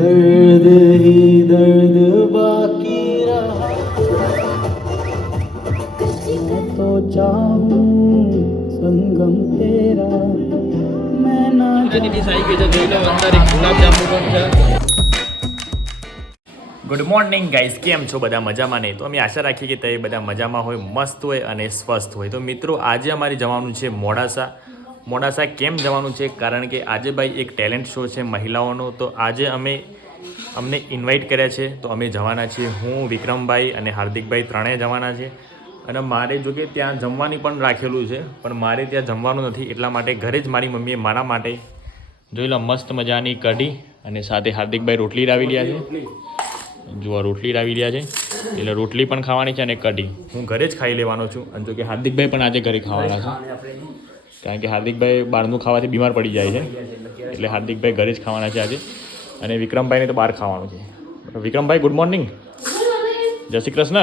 दर्द ही दर्द बाकी रहा मैं तो चाहूं संगम तेरा मैं ना ગુડ મોર્નિંગ ગાઈઝ, કેમ છો બધા? મજામાં નહીં? તો અમે આશા રાખીએ કે તે બધા મજામાં હોય, મસ્ત હોય અને સ્વસ્થ હોય. તો મિત્રો, આજે અમારે જવાનું છે મોડાસા. કેમ જવાનું છે? કારણ કે આજે ભાઈ એક ટેલેન્ટ શો છે મહિલાઓનો. તો આજે અમને ઇન્વાઇટ કર્યા છે, તો અમે જવાના છીએ. હું, વિક્રમભાઈ અને હાર્દિકભાઈ ત્રણેય જવાના છે. અને મારે જો કે ત્યાં જમવાની પણ રાખેલું છે, પણ મારે ત્યાં જમવાનું નથી. એટલા માટે ઘરે જ મારી મમ્મીએ મારા માટે જોઈ લો મસ્ત મજાની કઢી અને સાથે હાર્દિકભાઈ રોટલી લાવી રહ્યા છે. જો રોટલી લાવી રહ્યા છે, એટલે રોટલી પણ ખાવાની છે અને કઢી હું ઘરે જ ખાઈ લેવાનો છું. અને જો કે હાર્દિકભાઈ પણ આજે ઘરે ખાવાના છે, કારણ કે હાર્દિકભાઈ બહારનું ખાવાથી બીમાર પડી જાય છે. એટલે હાર્દિકભાઈ ઘરે જ ખાવાના છે આજે. અને વિક્રમભાઈને તો બહાર ખાવાનું છે. વિક્રમભાઈ ગુડ મોર્નિંગ, જય શ્રી કૃષ્ણ.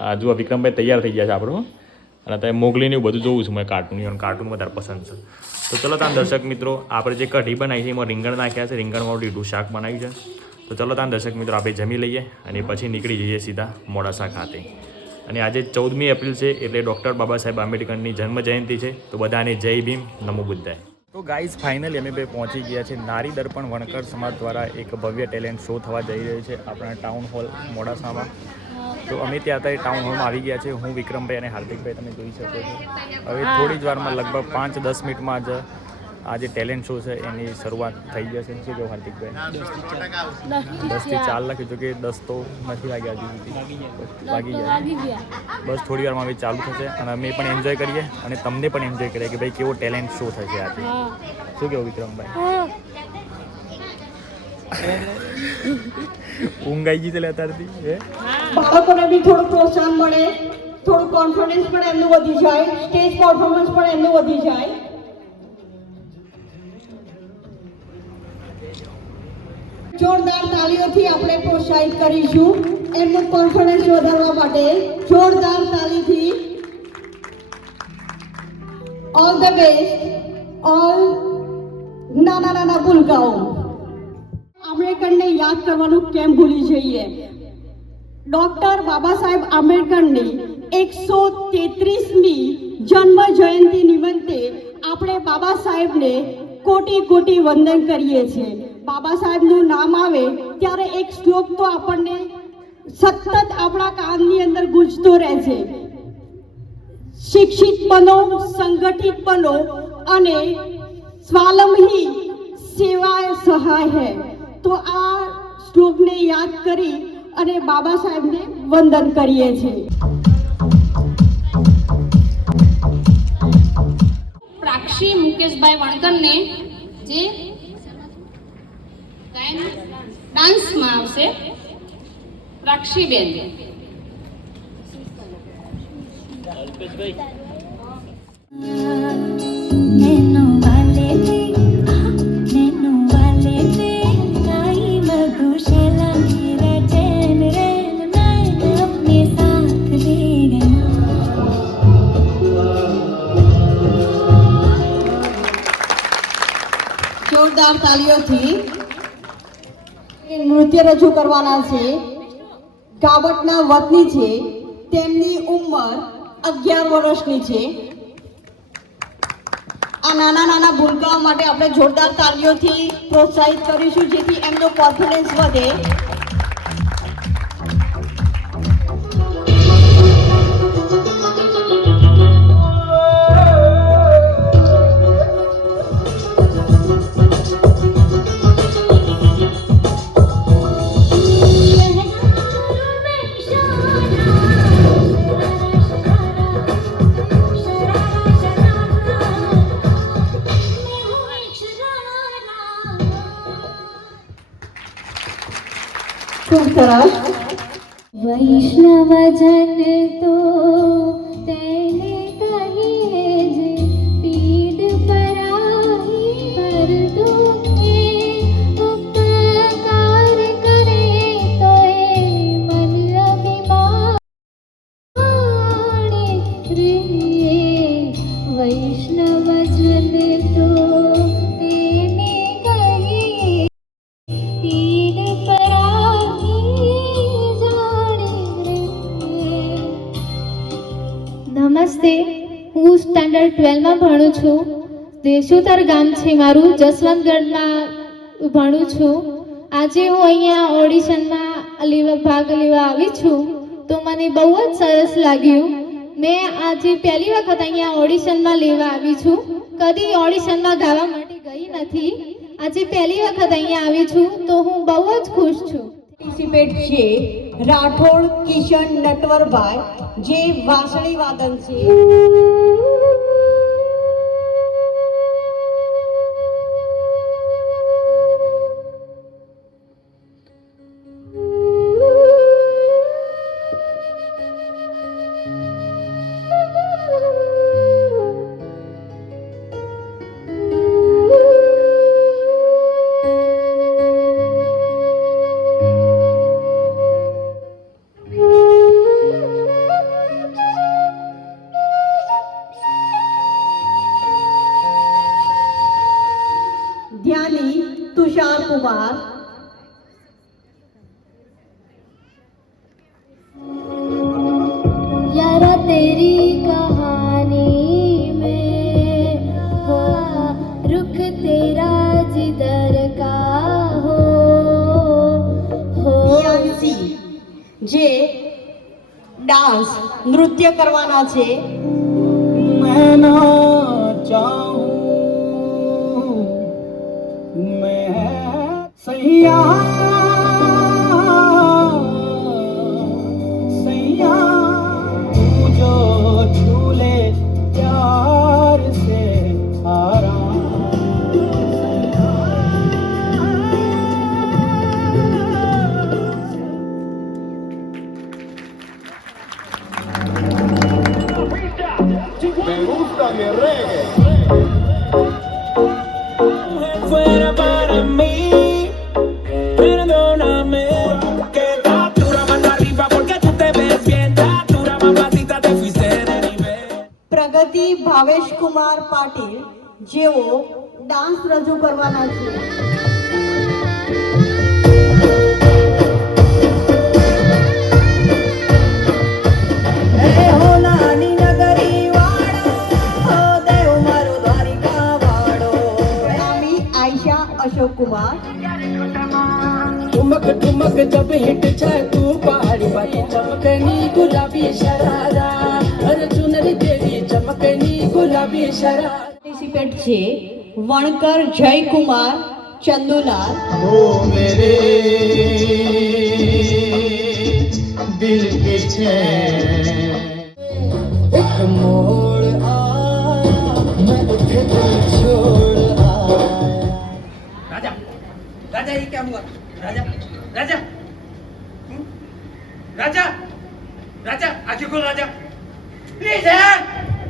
હા, જુઓ વિક્રમભાઈ તૈયાર થઈ ગયા છે આપણું. અને અત્યારે મોગલીને એવું બધું જોઉં છું મેં, કાર્ટૂન વધારે પસંદ છે. તો ચલો ત્યાં દર્શક મિત્રો, આપણે જે કઢી બનાવી છે એમાં રીંગણ નાખ્યા છે, રીંગણવાળું ડીઢું શાક બનાવ્યું છે. તો ચલો ત્યાં દર્શક મિત્રો આપણે જમી લઈએ અને પછી નીકળી જઈએ સીધા મોડાસા ખાતે. અને આજે 14મી એપ્રિલ છે, એટલે ડૉક્ટર બાબા સાહેબ આંબેડકરની જન્મ જયંતિ છે. તો બધાને જય ભીમ, નમો બુદ્ધાય. તો ગાઈઝ ફાઇનલી અમે બે પહોંચી ગયા છે. નારી દર્પણ વણકર સમાજ દ્વારા એક ભવ્ય ટેલેન્ટ શો થવા જઈ રહ્યો છે આપણા ટાઉન હોલ મોડાસામાં. તો અમે ત્યાં અત્યારે ટાઉન હોલમાં આવી ગયા છે. હું, વિક્રમભાઈ અને હાર્દિકભાઈ તમે જોઈ શકો છો. હવે થોડી જ વારમાં લગભગ 5-10 મિનિટમાં જ આ જે ટેલેન્ટ શો છે એની શરૂઆત થઈ જશે. શું કહું હાર્દિકભાઈ? 10 થી 4 લખ્યું, જો કે 10 તો નથી વાગ્યા હજુ સુધી, વાગી ગયા. બસ થોડી વારમાં હવે ચાલુ થશે અને અમે પણ એન્જોય કરીએ અને તમને પણ એન્જોય કરીએ કે ભાઈ કેવો ટેલેન્ટ શો થશે આજે. શું કહું વિક્રમભાઈ? ઊંઘ આવી ગઈ છે અત્યારથી. બાળકોને બી થોડું પ્રોત્સાહન મળે, થોડું કોન્ફિડન્સ પણ એમનું વધી જાય, સ્ટેજ પરફોર્મન્સ પણ એમનું વધી જાય. જોરદાર તાળીઓથી આપણે પ્રોત્સાહિત કરીશું એમનું કોન્ફિડન્સ વધારવા માટે. જોરદાર તાળીથી ઓલ ધ બેસ્ટ ઓલ નાના ભૂલકાઓ. આંબેડકરને યાદ કરવાનું કેમ ભૂલી જઈએ? ડોક્ટર બાબા સાહેબ આંબેડકરની 133મી જન્મ જયંતિ નિમિત્તે આપણે બાબા સાહેબને કોટી વંદન કરીએ છીએ. બાબા સાહેબનું નામ આવે ત્યારે એક શ્લોક તો આપણને સતત આપણા કાનની અંદર ગૂંજતો રહે છે. શિક્ષિત બનો, સંગઠિત બનો અને સ્વાવલંબી સેવા સહાય હૈ. તો આ શ્લોકને યાદ કરી અને બાબા સાહેબને વંદન કરીએ છીએ. પ્રાક્ષી મુકેશભાઈ વણકરને જે ડાન્સમાં આવશે, પ્રાક્ષીબેન. જોરદાર તાળીઓથી નૃત્ય રજૂ કરવાના છે. કાબટના વતની છે, તેમની ઉંમર 11 વર્ષની છે. આ નાના ભૂલકાઓ માટે આપણે જોરદાર તાળીઓથી પ્રોત્સાહિત કરીશું, જેથી એમનો કોન્ફિડન્સ વધે. ખૂબ સરસ. વૈષ્ણવજન તો તેને કહીએ જે પીડ પરાઈ, પરંતુ એ ઉપકાર કરે તો એ મન અભિમાને રે. વૈષ્ણવજન તો તેને કહીએ સ્ટાન્ડર્ડ 12માં ભણું છું. દેશુતર ગામ છે મારું, જસવંતગઢમાં ભણું છું. આજે હું અહીંયા ઓડિશનમાં ભાગ લેવા આવી છું, તો મને બહુ જ સરસ લાગ્યું. મેં આજે પહેલી વખત અહીંયા ઓડિશનમાં લેવા આવી છું. કદી ઓડિશનમાં ગાવા માટે ગઈ નથી. આજે પહેલી વખત અહીંયા આવી છું, તો હું બહુ જ ખુશ છું. પાર્ટિસિપેટ છે રાઠોડ કિશન નટવરભાઈ, જે વાંસળી વાદન છે. ધ્યાની તુષાર કુમાર, यारा तेरी कहानी में हो रुख तेरा जिधर का हो યાંસી, જે ડાન્સ નૃત્ય કરવાના છે. मैं ना चाहूं मैं सैया तू जो झूले प्यार से Fuera para mí, perdóname. Que datura mano arriba porque tú te ves bien. Datura mamacita te fuiste de nivel. પ્રગતિ ભાવેશ કુમાર પાટીલ, જેઓ ડાન્સ રજૂ કરવાના છે. રામી આયશા અશોક કુમાર, ठुमक ठुमक जब हिट छा तू पहाड़ी बाती चमकनी गुलाबी शरारा अरे चुनरी तेरी चमकनी गुलाबी शरारा. પાર્ટિસિપેટ છે વણકર જયકુમાર ચંદુલાલ, ओ मेरे दिल के चैन एक मोड़ आया मैं उठे दिल छोड़ आया. राजा राजा ये क्या हुआ? राजा राजा राजा राजा आंखें खोल राजा प्लीज है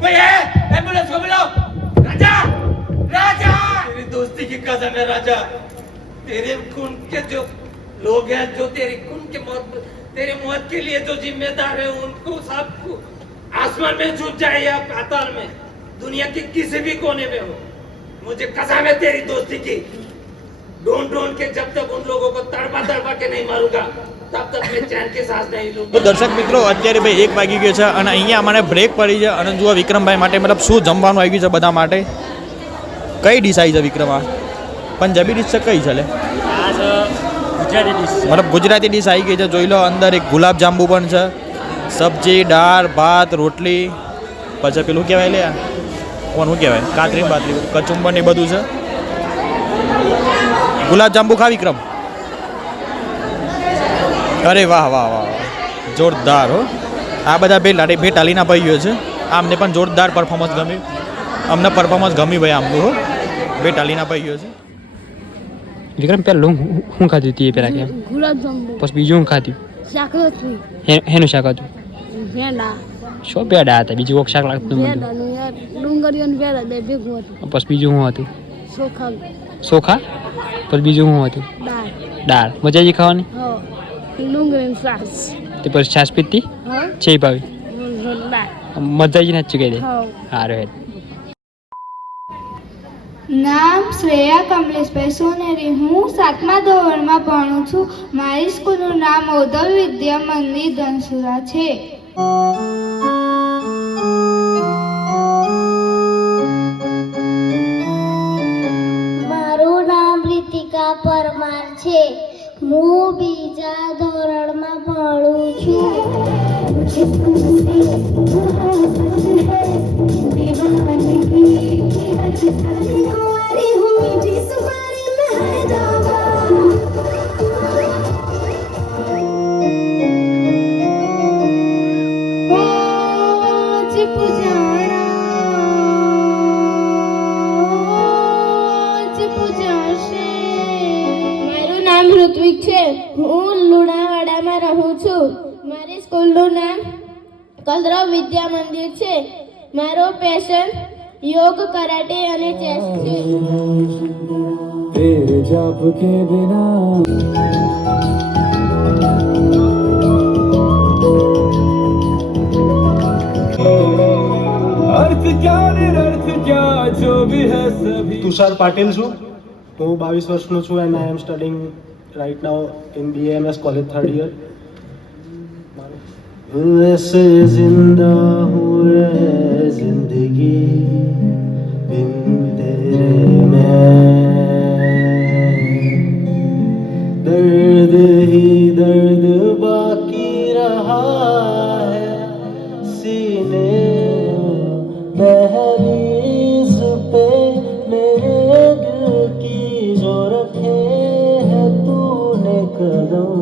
कोई है एम्बुलेंस को बुलाओ. राजा राजा तेरी दोस्ती की कसम है राजा, तेरे खून के जो लोग हैं जो तेरी खून के तेरे मौत के लिए जो जिम्मेदार है उनको सबको आसमान में छूट जाए या पाताल में, दुनिया के किसी भी कोने में हो, मुझे कसम है तेरी दोस्ती की. ढूंढ ढूंढ के जब तक उन लोगों को तड़पा तड़पा के नहीं मारूंगा तब तक मैं चैन के सांस नहीं તો लूंगा. દર્શક મિત્રો અત્યારે ભાઈ 1 વાગી ગયો છે અને અહીંયા અમારે બ્રેક પડી છે અને જુઓ વિક્રમભાઈ માટે મતલબ શું જમવાનું આવી ગયું છે બધા માટે. કઈ ડીશ આવી છે વિક્રમ? આ પંજાબી ડીશ છે કઈ છે લે? મતલબ ગુજરાતી ડીશ આવી ગઈ છે. જોઈ લો અંદર એક ગુલાબ જાંબુ પણ છે, સબ્જી, દાળ, ભાત, રોટલી, પછી પેલું કહેવાય લે કોણ શું કહેવાય કાતરી બાતરી કચુંબર ને બધું છે. ગુલાબ જાંબુ ખા વિક્રમ. અરે વાહ વાહ વાહ જોરદાર હો. આ બધા બે ટાલીના ભાઈઓ છે, આમને પણ જોરદાર પરફોર્મન્સ ગમ્યું. અમને પરફોર્મન્સ ગમ્યું ભાઈ આમનું હો. બે ટાલીના ભાઈઓ છે. વિક્રમ પેલું શું ખાધું તે પેલા કેમ? ગુલાબ જાંબુ, પછી બીજું શું ખાધું? શાક હતું, હેનું શાક હતું? ભેંડા, શું પેડા હતા? બીજું કોક શાક લાગતું હતું. ભેંડાનું યાર ડુંગળીઓનું ભેંડા બે ભેગું હતું. પછી બીજું શું હતું? ચોખા, ચોખા. પછી બીજું શું હતું? દાળ, દાળ. મજા આવી ખાવાની? હા, ડુંગળીનું શ્વાસ, તે પછી છાશ પીતી હા, છે ભાવી દાળ, મજા આવી નથી ચૂકી દે. હા. સારું હેડ. નામ શ્રેયા કમલેશભાઈ સોનેરી. હું 7મા ધોરણમાં ભણું છું. મારી સ્કૂલનું નામ ઉદ્ધવ વિદ્યા મંદિર ધનસુરા છે. રાધિકા પરમાર છે. હું બીજા ધોરણમાં ભણું મારું નામ ઋત્વિક છે. હું લુણાવાડામાં રહું છું. મારી સ્કૂલનું નામ કલરવ વિદ્યા મંદિર છે. મારો પેશન યોગ, કરાટે અને ચેસ છે. तेरे जब के बिना अर्थ क्या निरर्थ क्या जो भी है सभी. તુષાર પાટીલ છું. હું 22 વર્ષનો છું and I am studying right now in BAMS college 3rd year. ऐसे जिंदा हूँ रे जिंदगी बिन तेरे में, दर्द ही दर्द बाकी रहा है सीने बहरीज पे मेरे दिल की जो रखे है तूने कदम,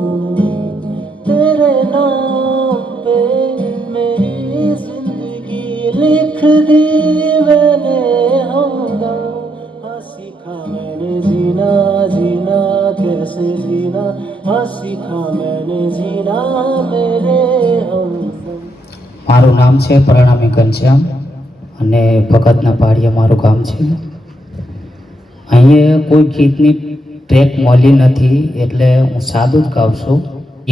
तेरे नाम पे मेरी जिंदगी लिख दी मैंने हमदम. हाँ सीखा मैंने जीना जीना कैसे जीना, हाँ सीखा मैंने जीना मेरे हमदम. મારું નામ છે પ્રણામી ઘનશ્યામ અને ભગતના પાડિયા મારું ગામ છે. અહીંયા કોઈ ગીતની ટ્રેક મળી નથી એટલે હું સાદું જ ગાઉં છું.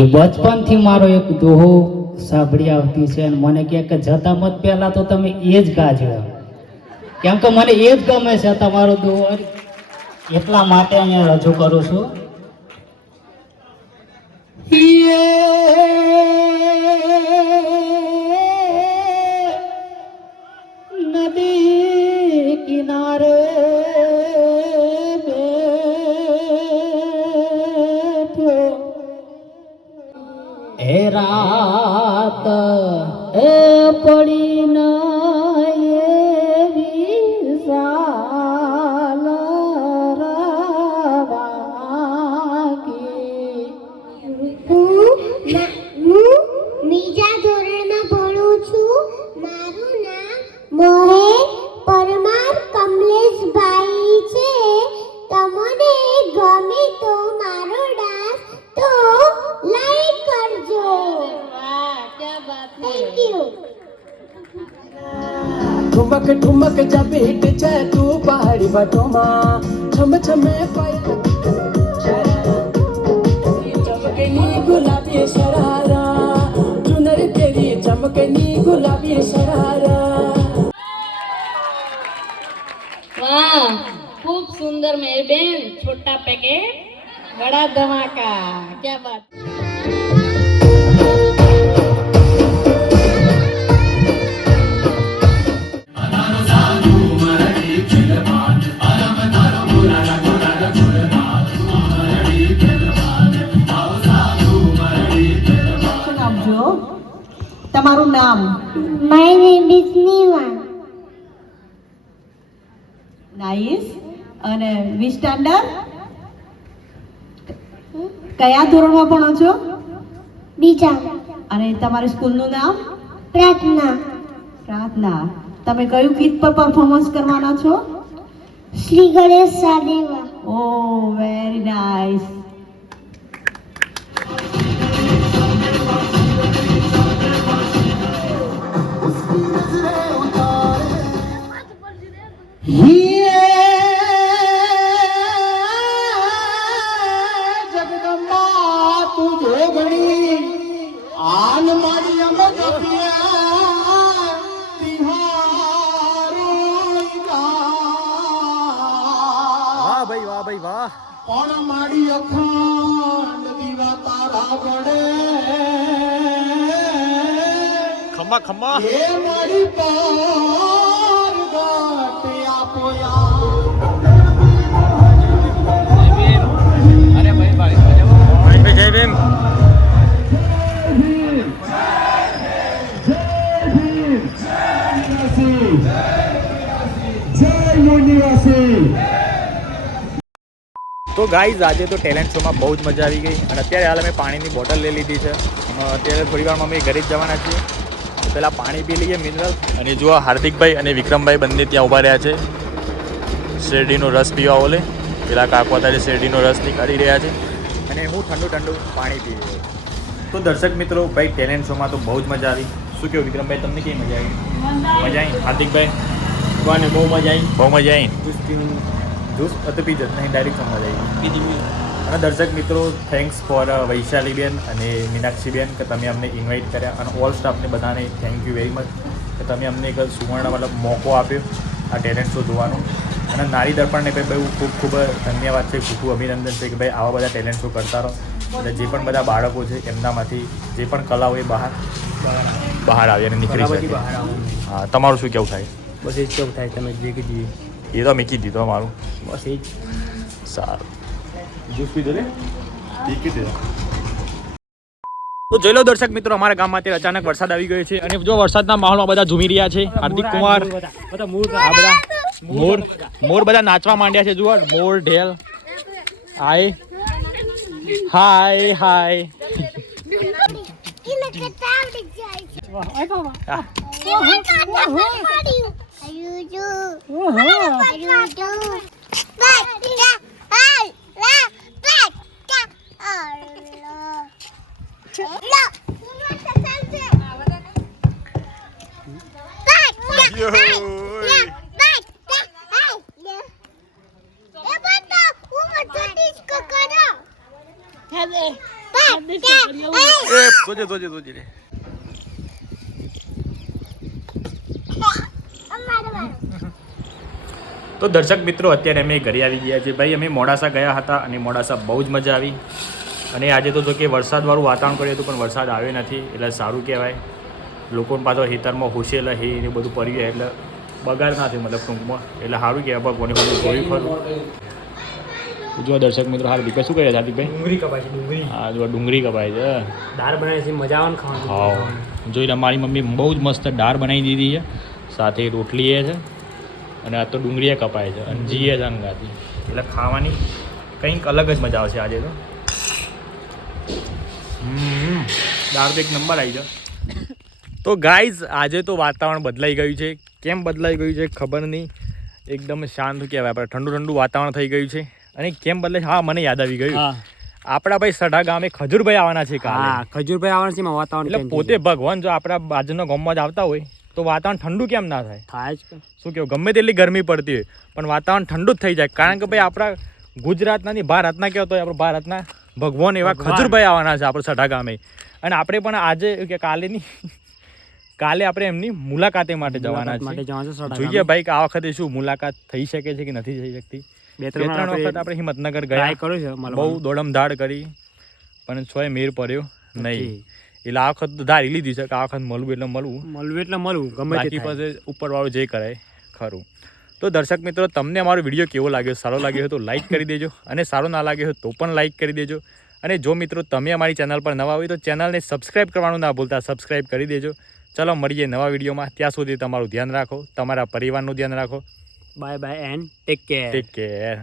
એ બચપનથી મારો એક દોહો સાંભળી આવતી છે અને મને કહે કે જતા મત પહેલાં તો તમે એ જ ગાજો, કેમ કે મને એ જ ગમે છે તમારો દોહો, એટલા માટે અહીંયા રજૂ કરું છું. नदी किनारे बैठो, એ રાત ए पड़ी ना एवी साल रवागी. હું બીજા ધોરણમાં ભણું છું. મારું નામ મોહેન પરમાર કમલેશભાઈ છે. તમને ગમે તો મારો ડાન્સ તો લાઈક કરજો. Thank you. ठुमक ठुमक जब हिट जाए तू पहाड़ी बाटों में, छम छमे पायल चमकनी गुलाबी शरारा, चुनर तेरी चमकनी गुलाबी शरारा. વાહ, ખૂબ સુંદર મેરબેન. છોટા પેકેટ બડા ધમાકા. ક્યા બાત. તમારું નામ? My name is Niva. Nice. અને વી સ્ટાન્ડર્ડ કયા ધોરણમાં ભણો છો? બીજા. અને તમારી સ્કૂલનું નામ? પ્રાર્થના. પ્રાર્થના. તમે કયું ગીત પર પરફોર્મન્સ કરવાના છો? શ્રી ગણેશ સાદેવા. ઓ વેરી નાઇસ. जगदम्बा तुझे घड़ी आन मारी अमर पिया तिहारो वाह भाई वाह. पण मारी अखंड दीवा तारा गणे खम्मा खम्मा ये मारी पार गाटे आपोया તો ગાઈઝ આજે તો ટેલેન્ટ શોમાં બહુ જ મજા આવી ગઈ અને અત્યારે હાલ અમે પાણીની બોટલ લઈ લીધી છે. અત્યારે થોડી વારમાં અમે ઘરે જ જવાના છીએ. પહેલાં પાણી પી લઈએ મિનરલ. અને જો હાર્દિકભાઈ અને વિક્રમભાઈ બંને ત્યાં ઊભા રહ્યા છે શેરડીનો રસ પીવા ઓલે. પેલા કાકો અત્યારે શેરડીનો રસ કાઢી રહ્યા છે અને હું ઠંડુ પાણી પી રહ્યો. તો દર્શક મિત્રો ભાઈ ટેલેન્ટ શોમાં તો બહુ જ મજા આવી. શું કહ્યું વિક્રમભાઈ, તમને કેવી મજા આવી? મજા આવી. હાર્દિકભાઈ કોને બહુ મજા આવી? બહુ મજા આવી. જ્યુસ તો પી જ નહીં, ડાયરેક્ટ મજા આવી. અને દર્શક મિત્રો થેન્ક્સ ફોર વૈશાલીબેન અને મીનાક્ષીબેન કે તમે અમને ઇન્વાઇટ કર્યા અને ઓલ સ્ટાફને બધાને થેન્ક યુ વેરી મચ કે તમે અમને એક સુવર્ણ મતલબ મોકો આપ્યો આ ટેલેન્ટ શો જોવાનો. અને નારી દર્પણને ભાઈ બહુ ખૂબ ધન્યવાદ છે, ખૂબ અભિનંદન છે કે ભાઈ આવા બધા ટેલેન્ટ શો કરતા રહો. એટલે જે પણ બધા બાળકો છે એમનામાંથી જે પણ કલા હોય બહાર આવે અને નીકળી શકે. હા, તમારું શું કેવું થાય? બસ એ જ કેવું થાય, તમે જે કીધી એ તો મૂકી દીધું અમારું. બસ એ જ. સારું, જ્યુસ પીધો રે. તો જોઈ લો દર્શક મિત્રો, અમારા ગામમાં અત્યારે અચાનક વરસાદ આવી ગયો છે અને જો વરસાદના માહોલમાં બધા ઝૂમી રહ્યા છે. હાર્દિક કુમાર મોર બધા નાચવા માંડ્યા છે. જુઓ મોર ઢેલ. હાય હાય. તો દર્શક મિત્રો અત્યારે અમે ઘરે આવી ગયા છીએ. ભાઈ અમે મોડાસા ગયા હતા અને મોડાસા બહુ જ મજા આવી. અને આજે તો જો કે વરસાદવાળું વાતાવરણ કર્યું હતું પણ વરસાદ આવ્યો નથી એટલે સારું કહેવાય. લોકોને પાછો ખેતરમાં હોશેલા હે એ બધું પડી જાય એટલે બગાડ ના થયું મતલબ ટૂંકમાં એટલે સારું કહેવાય. ભગવાને બધું જોયું ખરું. જો દર્શક મિત્રો હાર્દિકભાઈ શું કહે છે? હાર્દિકભાઈ ડુંગળી કપાય છે. ડુંગળી હા જો ડુંગળી કપાય છે. દાળ બનાવે છે, મજા આવે ને ખાવાની. હા જોઈને મારી મમ્મી બહુ જ મસ્ત દાળ બનાવી દીધી છે, સાથે રોટલી છે અને આ તો ડુંગળી કપાય છે અને જીએ છે અંગાથી એટલે ખાવાની કંઈક અલગ જ મજા આવશે આજે તો. દાળ તો એક નંબર આવી છે. તો ગાઈઝ આજે તો વાતાવરણ બદલાઈ ગયું છે. કેમ બદલાઈ ગયું છે ખબર નહીં. એકદમ શાંત કહેવાય, આપણે ઠંડુ વાતાવરણ થઈ ગયું છે. અને કેમ બદલાય? હા, મને યાદ આવી ગયું. આપણા ભાઈ સઢા ગામે ખજૂરભાઈ આવવાના છે કાલે. ખજૂરભાઈ આવવાના છે. વાતાવરણ એટલે પોતે ભગવાન જો આપણા બાજુના ગામમાં જ આવતા હોય તો વાતાવરણ ઠંડુ કેમ ના થાય? થાય જ. શું કેવું, ગમે તેટલી ગરમી પડતી હોય પણ વાતાવરણ ઠંડુ જ થઈ જાય. કારણ કે ભાઈ આપણા ગુજરાતના નહીં ભારતના કહેતો હોય, આપણા ભારતના ભગવાન એવા ખજૂરભાઈ આવવાના છે આપણે સઢા ગામે. અને આપણે પણ આજે કે કાલે આપણે એમની મુલાકાતે માટે જવાના છે. જોઈએ ભાઈ કે આ વખતે શું મુલાકાત થઈ શકે છે કે નથી થઈ શકતી. બે ત્રણ વખત આપણે હિંમતનગર ગયા, બહુ દોડમધાડ કરી પણ છોય મેર પડ્યો નહીં. એટલે આ વખત ધારી લીધી છે કે આ વખત મળવું એટલે મળવું ગમે તે પાસે ઉપરવાળું જે કરાય ખરું. તો દર્શક મિત્રો તમને અમારો વિડીયો કેવો લાગ્યો? સારો લાગ્યો હોય તો લાઇક કરી દેજો અને સારો ના લાગ્યો હોય તો પણ લાઇક કરી દેજો. અને જો મિત્રો તમે અમારી ચેનલ પર નવા હોય તો ચેનલને સબસ્ક્રાઈબ કરવાનું ના ભૂલતા, સબસ્ક્રાઈબ કરી દેજો. ચલો મળીએ નવા વિડીયોમાં. ત્યાં સુધી તમારું ધ્યાન રાખો, તમારા પરિવારનું ધ્યાન રાખો. Bye bye and take care. Take care.